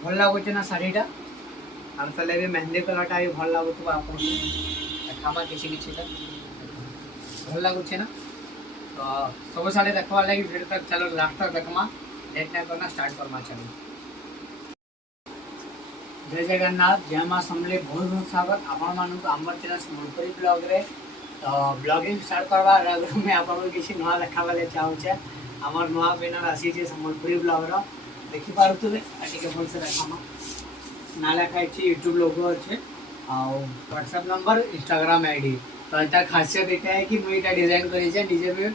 भल लगुच ना शाढ़ीटा आर तले भी मेहंदी कलरटा भी भल लगुवा आपको देखामा किसी भल लगुच ना। तो सब साड़ी देखवा लगी वीडियो तक चलो लास्ट तक देखमा लेट ना करना स्टार्ट करमा चलो। जय जगन्नाथ जय माँ समले बहुत बहुत स्वागत आपण मानक आमर चैनल सम्बलपुरी ब्लॉग रे। तो ब्लॉगिंग स्टार्ट करवा आगे मैं आपको किसी नुआ देखा चाहूचे आमर नुआ बैनर आसी सम्बलपुरी ब्लॉग रो देखि पारुतबे टिके भल से देखामा ना लिखाई यूट्यूब लोगो अच्छे और व्हाट्सएप नंबर इंस्टाग्राम आईडी। तो एटा खासियत एटा है कि मुझे डिजाइन करी डीजे भी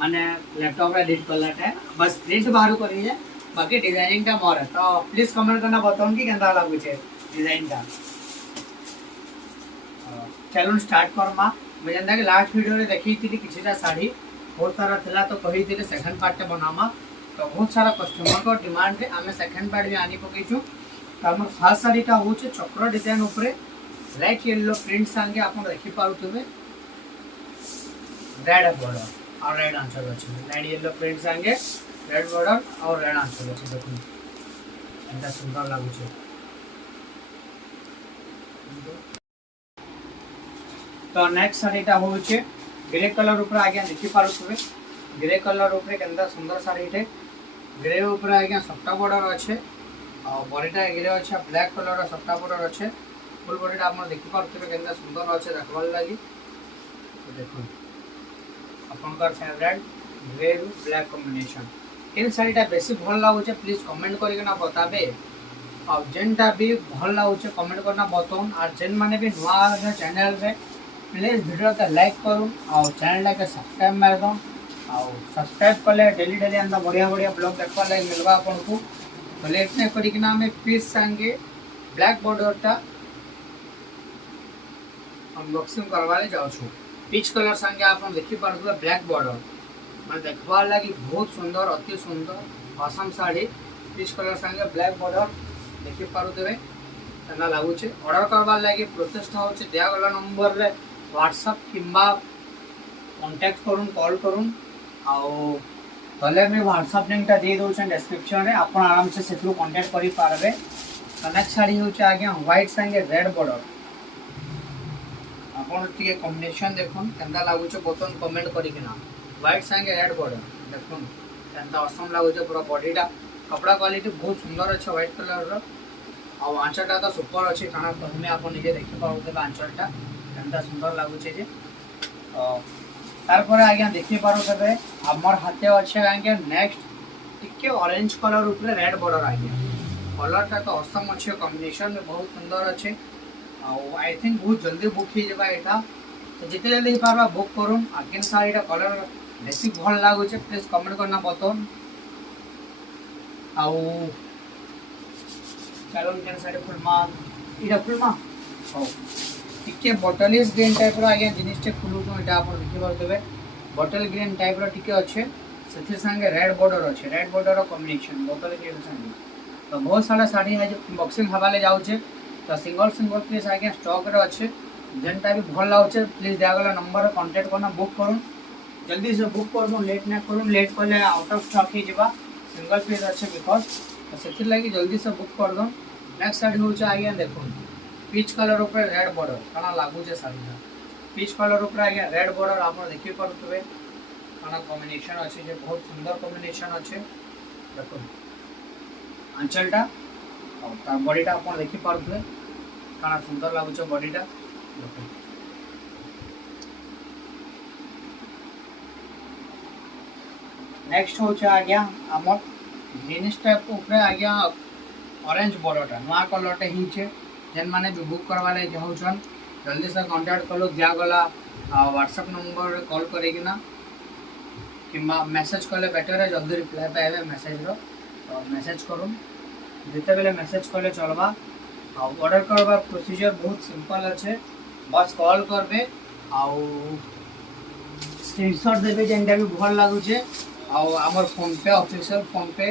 माने लैपटॉप रे एडिट करलाटा है बस प्रिंट बाहर करी है बाकी डिजाइनिंग टा मोर है। तो प्लीज कमेंट करना बताओ कि केंदा लागु छे डिजाइन टा। चलो स्टार्ट करमा मैं जेंदा कि लास्ट वीडियो रे देखी थी किछटा साड़ी बहुत सारा थिला तो कही थी सेकंड पार्ट टे बनामा। तो बहुत सारा कस्टमर को डिमांड रे आमे सेकंड पार्ट भी आनी पकेछु। तो हमर फर्स्ट साड़ीटा होचे चक्र डिजाइन ऊपर लाइट येलो प्रिंट संगे आपण देखि पारुतबे रेड बॉर्डर और रेड आंचल अछि लाइट येलो प्रिंट संगे रेड बॉर्डर और रेड आंचल अछि देखु एटा सुंदर लागु छै। तो नेक्स्ट साड़ीटा होचे ग्रे कलर ऊपर आगे देखि पारुतबे ग्रे कलर ऊपर केंदा सुंदर साड़ीटे ग्रे ऊपर आगे सफ्टा बॉर्डर अछि और बॉडीटा ग्रे अछि ब्लैक कलर सफ्टा बॉर्डर अछि फुल बॉडीटा आपण देखि पारुतबे केंदा सुंदर अछि देखबार लागि। तो देखो आपनकर फेवरेट ग्रे ब्लैक कॉम्बिनेशन इन साड़ीटा बेसी भल लागुचे प्लीज कमेंट करके ना बताबे और जेनटा भी भल लागुचे कमेंट करना बताउन और जेन माने भी नुआ है चैनल रे प्लीज वीडियो के लाइक करूँ और चैनल के सब्सक्राइब मार दो और सब्सक्राइब कले डेली डेली अंदा बढ़िया बढ़िया ब्लॉग देखवा लगे मिलवा आपन को। तो लेट नहीं करिकना हमें पीस संगे ब्लैक बॉर्डरटा अनबॉक्सिंग करवाले जाऊ छु। पीच कलर संगे आपन देखि पारबे ब्लैक बॉर्डर मैं देखवा लगी बहुत सुंदर अति सुंदर असम साड़ी पीच कलर संगे ब्लैक बॉर्डर देखि पारुतबे तना लागु छे। ऑर्डर करवा लगी प्रोसेस था होचे दिया गला नंबर रे व्हाट्सएप किंबा कांटेक्ट करूँ कॉल करूँ आउ तले मैं व्हाट्सएप लिंक टा दे दउछन डिस्क्रिप्शन रे आपण आराम से सेथु कांटेक्ट करि पारबे। नेक्स्ट साड़ी होचे आगे व्हाइट संगे रेड बॉर्डर आपण टिके कॉम्बिनेशन देखुन केंदा लागु छे बटन कमेंट करि किना व्हाइट संगे रेड बॉर्डर देखुन केंदा असम लागु छे पूरा बॉडीटा कपड़ा क्वालिटी बहुत सुंदर अछि व्हाइट कलर रो और आंचलटा तो सुपर अच्छे खाना कहमे आप निजे देखि पाउते आंचलटा केंदा सुंदर लागु छे जे। तार पर आगे देखि पारो तबे हमर हाथे अच्छे आगे नेक्स्ट टिके ऑरेंज कलर ऊपर रेड बॉर्डर आगे कलरटा तो असम अच्छे कॉम्बिनेशन में बहुत सुंदर अच्छे और आई थिंक बहुत जल्दी बुक ही जबा एटा। तो जिते जल्दी पारबा बुक करूँ आगे साड़ीटा कलर बेसी भल लागु छे प्लीज कमेंट करना बताओ। आउ चलो केन साइड फुलमा इडा फुलमा हो टिके बटलिस ग्रीन टाइप रो आगे जिनिसटे फुलु को एटा आपण देखि परतबे बटल ग्रीन टाइप रो टिके अच्छे सेथि संगे रेड बॉर्डर अच्छे रेड बॉर्डर रो कॉम्बिनेशन बटल ग्रीन संगे। तो बहुत सारा साड़ी है जो बॉक्सिंग हवाले जाउ छे। तो सिंगल सिंगल पीस आगे स्टॉक रे अच्छे जेनटा भी भल लागु छे प्लीज दिया गला नंबर रे कांटेक्ट करना बुक करूँ जल्दी से बुक कर दो लेट ना करूँ लेट करले आउट ऑफ स्टॉक ही जबा सिंगल पीस अच्छे बिकॉज तो से लगी जल्दी से बुक कर दो। नेक्स्ट साड़ी होचे आगे देखो पीच कलर ऊपर रेड बॉर्डर काना लागू छे साड़ी पीच कलर ऊपर आगे रेड बॉर्डर आप देखि पारुतबे काना कॉम्बिनेशन अच्छे जे बहुत सुंदर कॉम्बिनेशन अच्छे देखो आंचलटा और तार बॉडीटा आप देखि पारुतबे काना सुंदर लागू छे बॉडीटा देखो। नेक्स्ट होचे आगे हमर जीन्स टाइप ऊपर आगे ऑरेंज बॉर्डरटा नुआ कलरटा ही छे जेन माने भी बुक करवा ले चाहछन जल्दी से कांटेक्ट करो दिया गला व्हाट्सएप नंबर कॉल करेगिना किंबा मैसेज कले बेटर है जल्दी रिप्लाई पाइबे मैसेज रो। तो मैसेज करूँ जिते बेले मैसेज कले चलबा ऑर्डर करबा प्रोसीजर बहुत सिंपल अच्छे बस कॉल करबे आउ स्क्रीनशॉट देबे जेनटा भी भल लागु छे आउ हमर फोन पे ऑफिशियल फोन पे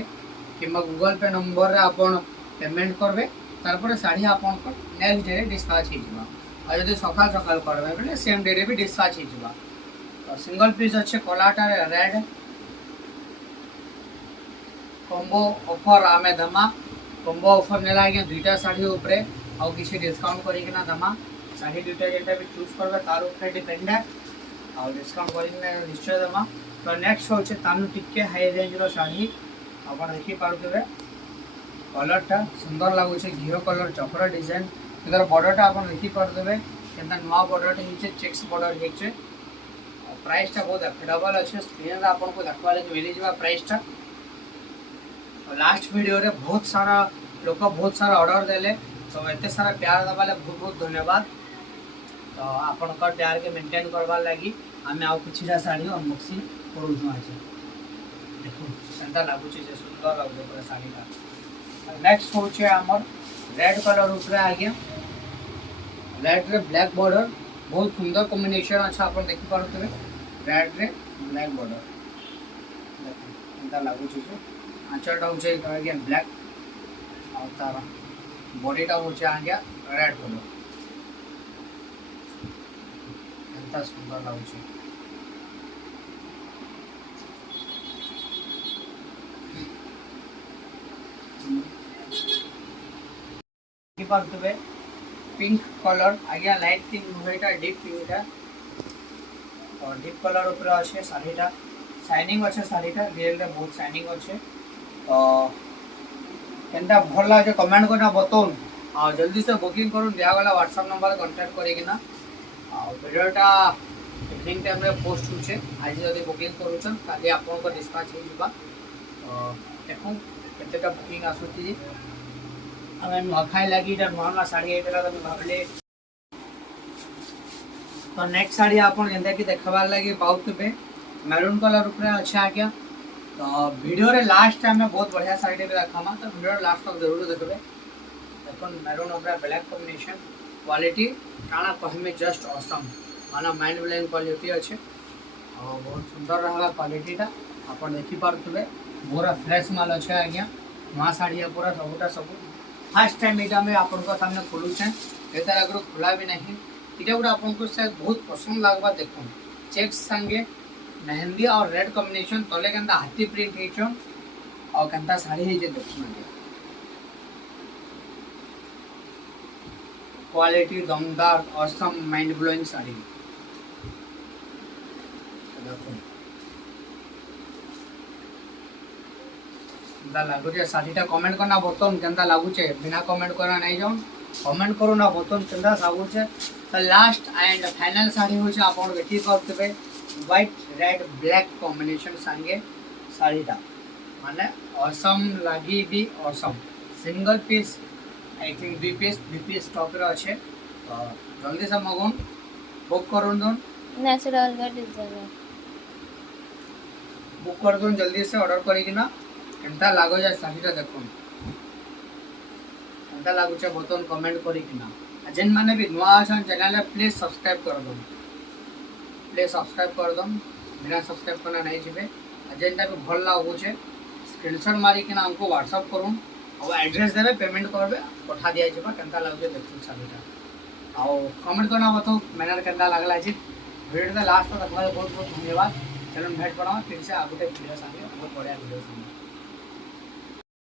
किंबा गूगल पे नंबर रे आपण पेमेंट करबे तारपर साड़ी आपन को नेक्स्ट डे डिस्पैच हो जिबा और जदि सकाल सकाल करबे बेले सेम डे रे भी डिस्पैच हो जिबा। तो सिंगल पीस अच्छे कलाटा रेड कॉम्बो ऑफर आमे धमा कॉम्बो ऑफर नेला आज्ञा दुईटा शाढ़ी उपरे आउ किसी डिस्काउंट करिकिना दमा शाढ़ी दुईटा जेटा भी चूज करबे तार ऊपर डिपेंड है आउ डिस्काउंट करिकिना निश्चय दमा। तो नेक्स्ट होचे तानु टिके हाई रेंज रो शाढ़ी आपण देखि पारुथबे कलरटा सुंदर लागुचे घिओ कलर चक्र डिजाइन इधर बॉर्डरटा आपण देखि पारुथबे केनता नुवा बॉर्डरटा हिचे चेक्स बॉर्डर हिचे प्राइस टा बहुत अफोर्डेबल अच्छे स्क्रीन रे आपन को देखबा ले मिली जबा प्राइस टा। लास्ट वीडियो रे बहुत सारा लोक बहुत सारा ऑर्डर देले तो एते सारा प्यार दबा ले बहुत बहुत धन्यवाद। तो आपन का प्यार के मेंटेन करबा लागि हमें आउ किछिटा साड़ी अनबॉक्सिंग करू छु आज देखो सेंटा लागु छै जे सुंदर लागो पूरा साड़ी का। नेक्स्ट होचे हमर रेड कलर ऊपर आ गया रेड रे ब्लैक बॉर्डर बहुत सुंदर कॉम्बिनेशन अच्छा अपन देखि पारुथबे रेड रे ब्लैक बॉर्डर देखो सेंटा लागु छै आंचलटा होचे आ गया ब्लैक और तार बॉडीटा होचे आ गया रेड कलर एंता सुंदर लागु छै। की पारुथबे पिंक कलर आ गया लाइट पिंक होइटा डीप पिंक है और डीप कलर ऊपर अच्छे शाढ़ीटा शाइनिंग अच्छे शाढ़ीटा रियल रे बहुत शाइनिंग अच्छे। तो केनता भल लागे कमेंट करना बतौन और जल्दी से बुकिंग करूँ दिया गला व्हाट्सएप नंबर कांटेक्ट करिकिना और वीडियोटा इवनिंग टाइम रे पोस्ट होचे आज जदी बुकिंग करूछन काली आपन को डिस्पैच हे जिबा। तो देखो केतेटा बुकिंग आसुची हमें नखाई लगी इटा नवा साड़ी आइतला तो भाबले। तो नेक्स्ट साड़ी आपन जेंदा कि देखबार लागि पाउतबे मैरून कलर ऊपर अच्छा आ गया। तो वीडियो रे लास्ट टाइम में बहुत बढ़िया साड़ी पे रखामा तो वीडियो रे लास्ट तक जरूर देखबे। देखो मैरून ऊपर ब्लैक कॉम्बिनेशन क्वालिटी काना कहमे जस्ट ऑसम माना माइंड ब्लोइंग क्वालिटी अच्छे और बहुत सुंदर रहला क्वालिटीटा आपन देखि पारुथबे पूरा फ्रेश माल अच्छे आ गया नवा साड़ी पूरा सबटा सब फर्स्ट टाइम एटा में आपन को सामने खोलू छे एतार अगर खुला भी नहीं इटा गुडा आपन को शायद बहुत पसंद लागबा। देखो चेक्स संगे मेहंदी और रेड कॉम्बिनेशन तले केनता हाथी प्रिंट हेचो और केनता साड़ी हे जे देखो क्वालिटी दमदार ऑसम माइंड ब्लोइंग साड़ी देखो केनता लागु जे साड़ीटा कमेंट करना बतन केनता लागु छे बिना कमेंट करा नहीं जाओ कमेंट करो ना बतन केनता लागु छे। तो लास्ट एंड फाइनल साड़ी हो छे आपन देखि करतबे व्हाइट रेड ब्लैक कॉम्बिनेशन संगे साड़ीटा माने ऑसम लागी भी awesome single piece I think दुई पीस स्टॉक रे अच्छे। तो जल्दी से मगन बुक करन दोन नेचुरल का डिजाइन बुक कर दोन जल्दी से ऑर्डर करिकिना केनता लागो जा साड़ीटा देखो केनता लागु छे बतन कमेंट करिकिना जेन माने भी नुआ अछन चैनल रे प्लीज सब्सक्राइब कर दो प्लीज सब्सक्राइब कर दो बिना सब्सक्राइब करना नहीं जिबे जेनटा भी भल लागु छे स्क्रीनशॉट मारी किना हमको व्हाट्सएप करूँ और एड्रेस देवे पेमेंट करबे पठा दिया जेबा केनता लागु छे देखो साड़ीटा और कमेंट करना बताओ मैंने केनता लागला छी। वीडियो लास्ट तक देखबार बहुत बहुत धन्यवाद। चलो भेट पड़ा फिर से आगुटे वीडियो संगे बहुत बढ़िया वीडियो संगे।